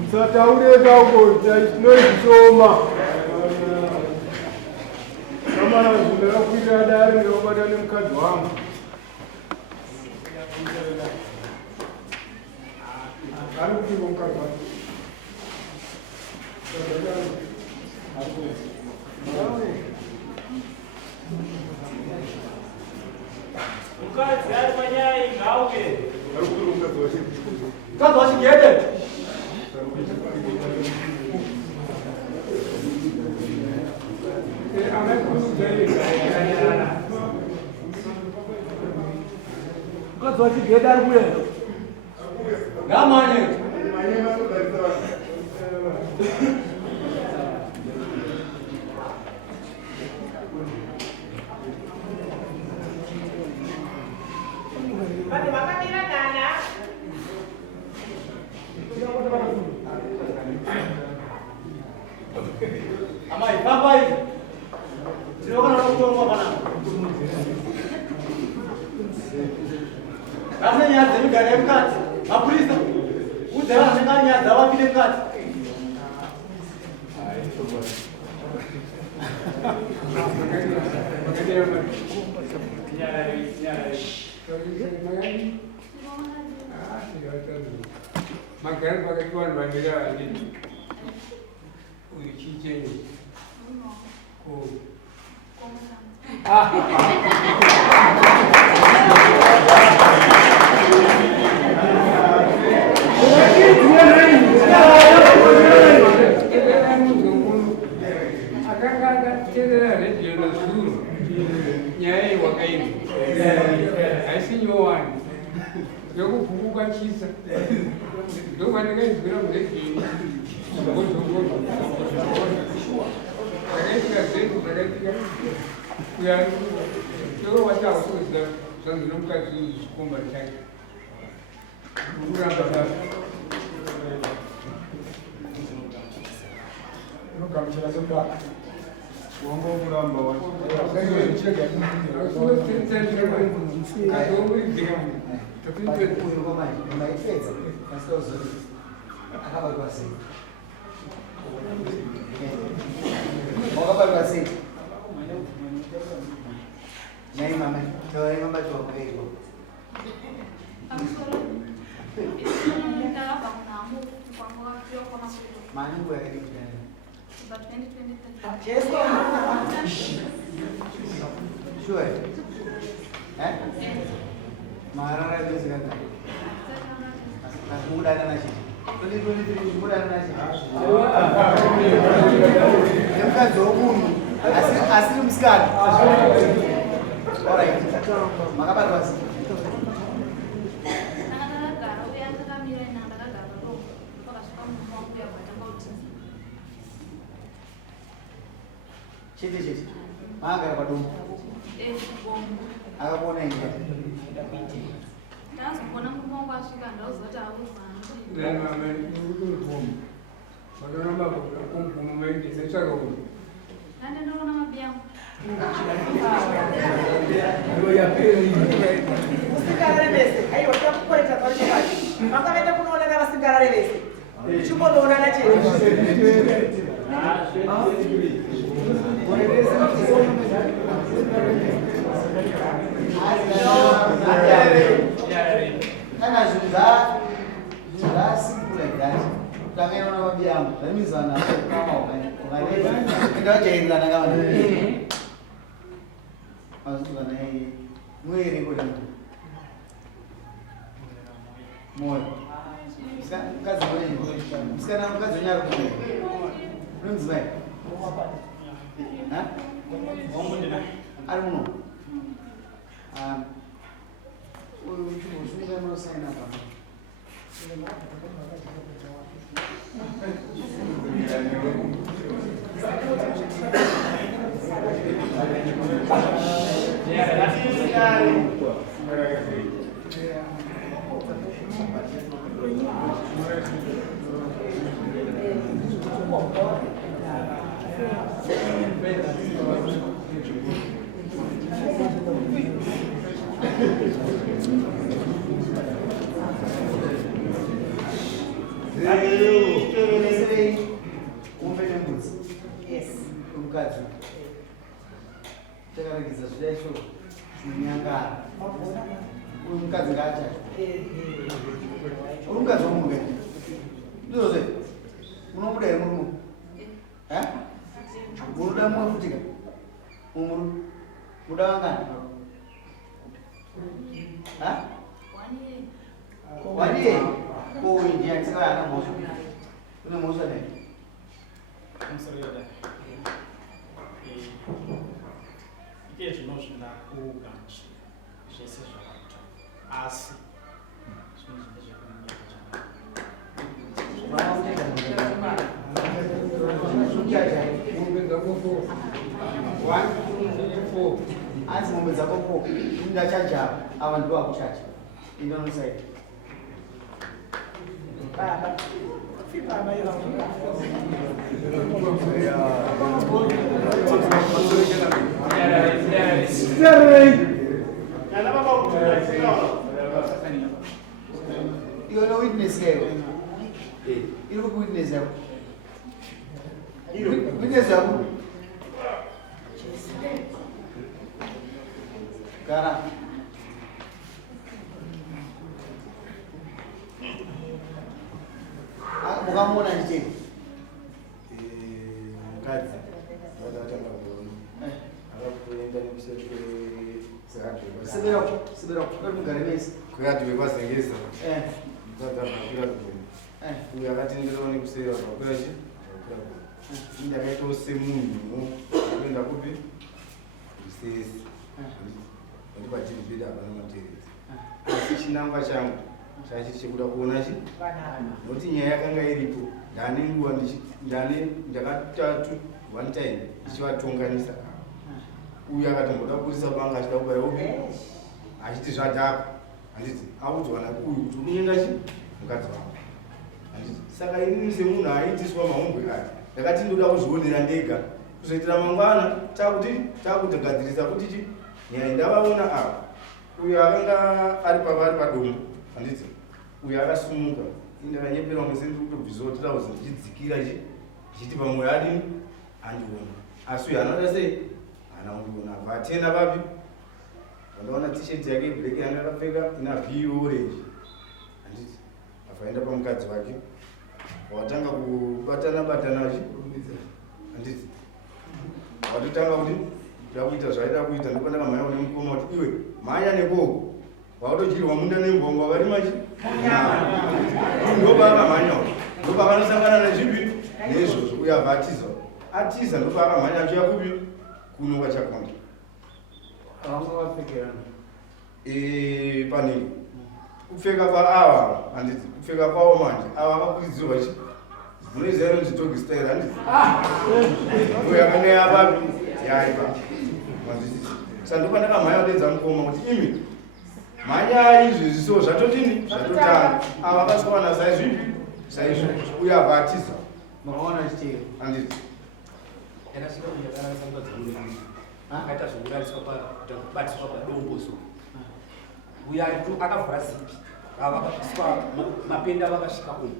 Msataureka huko noisoma kama nazindala kuita dari ngeobata nemukadzi wangu ari kupinga mukadzi wangu mukadzi ari panyai ngauke ari kupinga mukadzi wacho mukadzi wachigede mukadzi wachigede ari kuyenda ngamanye amai papai tinokana kutonga pana rasa nyaya dzemigara yemukati mapurisa udze vanenge nyaya dzavapinde mukati magari pakati vanhu vamira vanini uyu chichenyi akanga akateerera redhiyo nezuro nyaya yewakaini haisi nyowani yokubhukuka chisa ndokwanekaizwira muredhiyo zvakaitika zvenyu zvakaitika yokowatausozida zvanzi nomukadzi uyu chikomba chake kuramba basa unogamuchira sekaka wangokuramba Wakabarwa sei? Nyai mama, tawai mama tuwakuleiko. Manungu yakadi kudani. Chesko? Sure. Eh? Marara itu sekarang. Muda dan nasi. Tuli muda dan nasi. Bukan zomun. Asli miskan. Alright. Maka apa tuas? Citi. Magar apa dong? Agak boleh ini. Dan mama itu bom. Padahal mama kumpul main di sana kau. Nanti dulu nama biang. Dua ya pilih. Sigara reveste. Ayo, kita boleh cakap lagi. Maka kita pun orang nama sigara reveste. Cuma dona aja. Karena sudah simpul aja. Kami orang biang, kami sana mau kan. Kita jadi bulan agak mana? Masuk bulan ini, mulai bulan. Mulai. Sekarang kan sebenarnya, sekarang kan sebenarnya apa? Belum selesai. Hah? Ada mana? Sudah mau sign apa? Kumbe nembuzi. Yes. Umukadzi. Takaregeza zvidaisho. Nyangara. Umukadzi ngacha. Umukadzi womunge. Ndozve. Unobuda here murume. Eh? Unoda mumwe futika. Umuru. Unoda wangani? Ha? 1 year. Ko India tsaka na mozo. Kuna mozo ne. I'm sorry about that. It is not na kuganchi. Je sais pas. Asi. Ng'ombe zako 4. 4. Anzi ng'ombe zako 4. Ndachaja abantu bakuchaja. Inonosaidi. Baba. Fipa abayira. You know witness here. You look witness here. Witness here. Cara. Bukan mau nanti. Kazi. Watataka kuona. Alafu ndani msetu saati. Sibiro. Kwa mgaremesi. Kwa tuwe sengeza. Mtata kila kitu. Uya kati ndilo ni kusema kwa shi. Ndio kaito semu. Kwenda kupi? Sisi. Ndipo chibida bana materi. Chinangwa changu. Chachi chikuda kuona chi. Noti nyaya yakanga iripo. Ndani nguwa ndakatatu one time ichivatonganisa. Uya akatomboda kurisa panga achida kubaya upi. Achiti zvadhaka. Handiti audzwana uyu kuti unoenda chi mukadzi wangu. Handiti saka inini semunhu aitiswa mahombe kare. Ndakati ndoda kuzvionera ndega. Kuzoitira mangwana takutogadzirisa kuti chi nyaya ndavaona apa. Uyu akanga ari pavari padombo. Handiti uyu akasumuka. Ndakanyepera musenti kutobvisawo tira kuti ndichidzikira chiti pamwe adini andiona. Asi uyu anoda sei? Hana kundiona. Vatenda papi? Vandaona t-shirt yake black yanga akapfeka ina V orange. Handiti akaenda pamukadzi wake. Watanga kubatana chi. Handiti watotanga kuti ndakuita zvaida kuita ndipo ndakamhanya kune mukoma kuti iwe mhanya nekoko wakutodyirwa munda nembongo wakati machi ndopa akamhanya ndopa akanosangana nezvipi nezvozvo uye abva atiza ndopa akamhanya achiuya kupi kuno kwachakonda Vanga vapfekera. Panini kupfeka kwaava handiti kupfeka kwavo manje ava vakakwiridzirwa chi munoziva kuti dog style handiti uyo akanga yapapi yaipa mazvisisi saka ndopa ndakamhanya kudedza mukoma kuti imi mhanya izvezvi so zvatodini zvatotanga ava vakaswana saizvipi saizvo uye abva atiza Makaona chitiro. handiti Yakasvika kunyakararisa mukadzi wangu. Akaita zvokurariswa kubatiswa padombo so. Uya akavhura zipi. Vakasvika mapenda vakasvika umu.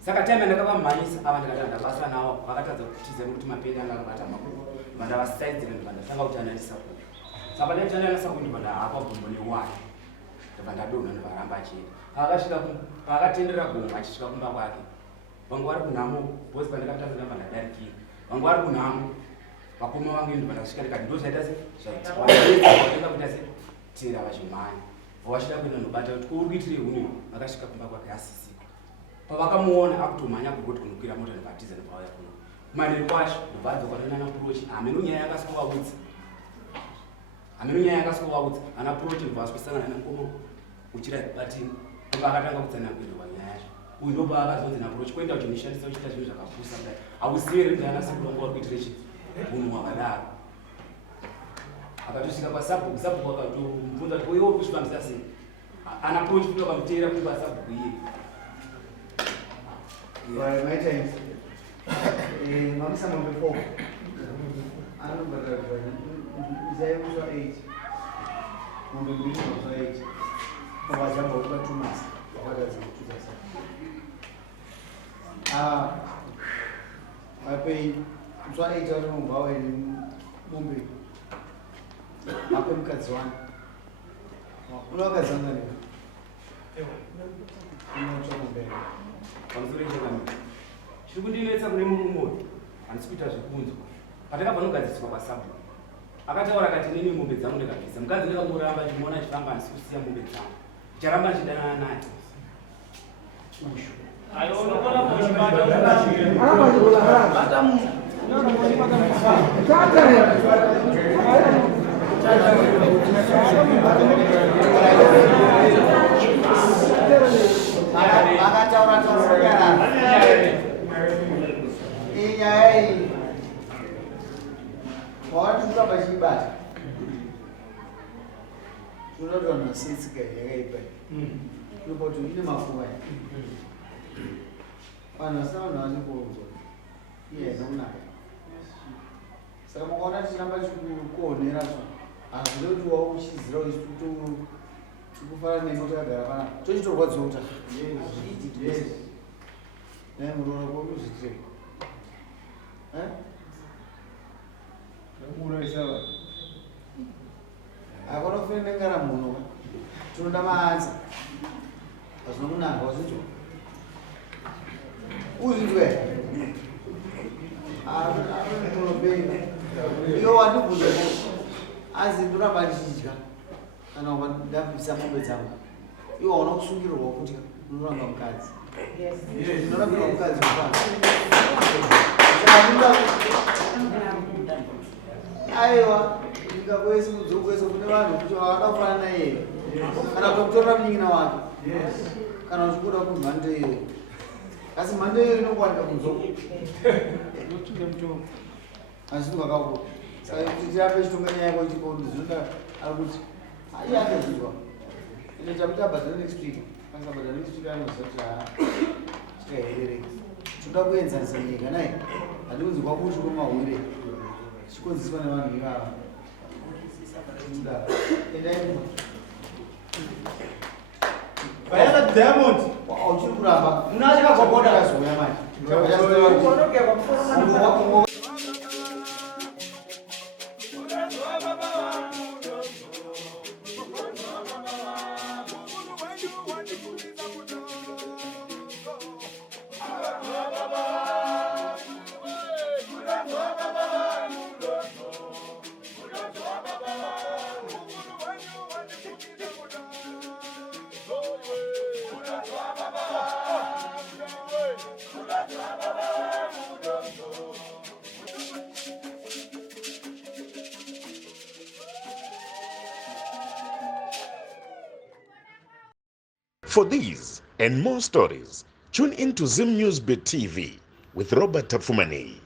Saka time ndakavamhanyisa ava ndikatanga basa nawo vakatadza kutiza kuti mapenda anga akabata makuru. Vandavasaidzira ndikatanga kuti analisa ku. Saka ndati analisa ku ndibanda apa gombo newani. Ndibanda dona ndivaramba achienda. Akasvika akatendera gombo achisvika kumba kwake. Vangu vari kunhamo bosi pandakatanga ndabanda darikira. Vangu vari kunhamo vakoma vangu ndibva ndasvika ndikati ndozvaita se zvaita kuita se tera vachimhanya vachida kuenda ndobata kuti uri kuitire huni vakasvika kumba kwake asisiko pavakamuona akutomhanya kuti kunokwira mota ndibatiza ndibvauya kuno kumaneri kwacho ndobvadza kwatonana purochi hameno nyaya yakasikovaudza ana purochi ndobva asikusangana nemukoma uchira batini amba akatanga kutsanangirwa nyaya yacho uyu ndobva akazonzi napurochi kuenda uchinishandisa uchiita zvinhu zvakapusa kudai hauzivi here kuti ana sekuru vangu vari kuitire chi munhu wakadaro akatosvika pasabhuku sabhuku akatomubvunza kuti iwe kusvifambisa sei ana prochi kuti vakamuteera kuti pasabhuku iye My times. Mamisa mambe 4. Anobhadhara izayemuzwa 8. Mambe mbili mazwa 8. Pavajamba kuti 2 months. Wakadadza kutuza saka. Ape mswali itaona mbawe ni mumbi. Ape mkazwana. Unakazana ni. Unachombea. Pamusoro chakami. Chiri kundinetsa kune mumwe handisi kuita zvekubunzwa. Patakabva nogadziswa kwasabu. Akataura akati nini mombe dzangu ndikabvisa. Mukadzi ndakamuramba ndichimuona achifamba handisi kusiya mombe dzangu. Ndicharamba ndichidanana naye. Usho. Ayo unokona kuchibata Ana sana na nikuzo. Yes, una. Saka mukona chiramba chikuonera so. Azviro kuti wauchizira uchitutu chikufara nemota yagara pana. Chochitorwadza uta. Yes. Murona kwakuzvitire. Nakuurayisawa. Akonofanira ngara munhu. Tinoda maanza. Azvinokunanga wazvicho. Uzwe. Unobeni. Iyo wandibvunza azi ndoramba ndichidya. Kana ndabvisa mombe dzangu. Iwo hauna kusungirwa kuti unoramba mukadzi. Yes. Unoramba mukadzi kupana. Aiwa, ndikakwese mudzokwese kune vanhu kuti vakafanana naye. Kana kutora munyina wake. Yes. Kana uchikuda kumhande iye. Asi mhande iye inokwanika kunzoko. Notuke mutombo. Asi ndikakapo. Saka kuti tirape chitonganya yako chikondi zvinoda ari kuti ai akazvizwa. Ine takuti abhadhara next week. Kana abhadhara next week anoziva kuti chikaherereka. Toda kuenzanisa nyika naye. Handikunzi kwakuti kwemahwire. Chikonziswa nevanhu ivava. Endai. Bayana Diamond. Uchiri kuramba. Unataka kuboda Akazouya manje. Unogea kwa mfano For these and more stories, tune in to Zim News Bit TV with Robert Tafumani.